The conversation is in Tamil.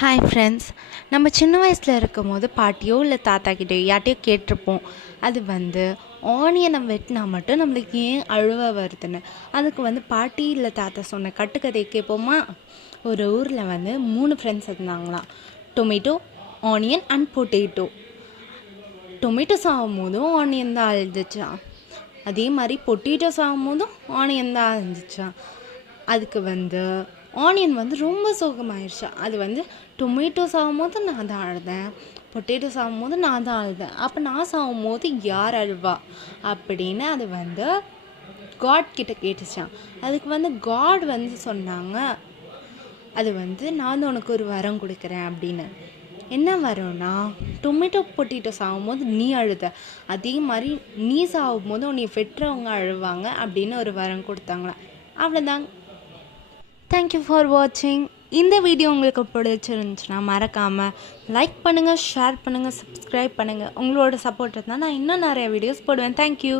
ஹாய் ஃப்ரெண்ட்ஸ், நம்ம சின்ன வயசில் இருக்கும் போது பாட்டியோ இல்லை தாத்தா கிட்டேயோ யார்ட்டையோ கேட்டிருப்போம். அது ஆனியனை வெட்டினா மட்டும் நம்மளுக்கு ஏன் அழுவ வருதுன்னு. அதுக்கு பாட்டி இல்லை தாத்தா சொன்ன கட்டுக்கதையை கேட்போமா? ஒரு ஊரில் 3 ஃப்ரெண்ட்ஸ் இருந்தாங்களாம். Tomato, onion and potato. Tomato சாகும் போதும் ஆனியன் தான் அழுதுச்சான். அதே மாதிரி பொட்டேட்டோ சாகும் போதும் ஆனியன் தான் அழுதுச்சான். அதுக்கு ஆனியன் ரொம்ப சோகமாயிடுச்சா. அது டொமேட்டோ சாகும்போது நான் தான் அழுதேன், பொட்டேட்டோ சாகும்போது நான் தான் அழுதேன், அப்போ நான் சாகும்போது யார் அழுவா அப்படின்னு அது காட் கிட்ட கேட்டுச்சான். அதுக்கு காட் சொன்னாங்க, அது நான் தான் உனக்கு ஒரு வரம் கொடுக்குறேன் அப்படின்னு. என்ன வரும்னா, டொமேட்டோ பொட்டேட்டோ சாகும்போது நீ அழுத, அதே மாதிரி நீ சாகும்போது உன்னை வெட்டுறவங்க அழுவாங்க அப்படின்னு ஒரு வரம் கொடுத்தாங்களாம். அவ்வளோதாங்க. தேங்க்யூ ஃபார் வாட்சிங். இந்த வீடியோ உங்களுக்கு பிடிச்சிருந்துச்சுன்னா மறக்காமல் லைக் பண்ணுங்கள், ஷேர் பண்ணுங்கள், சப்ஸ்கிரைப் பண்ணுங்கள். உங்களோட சப்போர்ட் இருந்தால் நான் இன்னும் நிறைய வீடியோஸ் போடுவேன். தேங்க்யூ.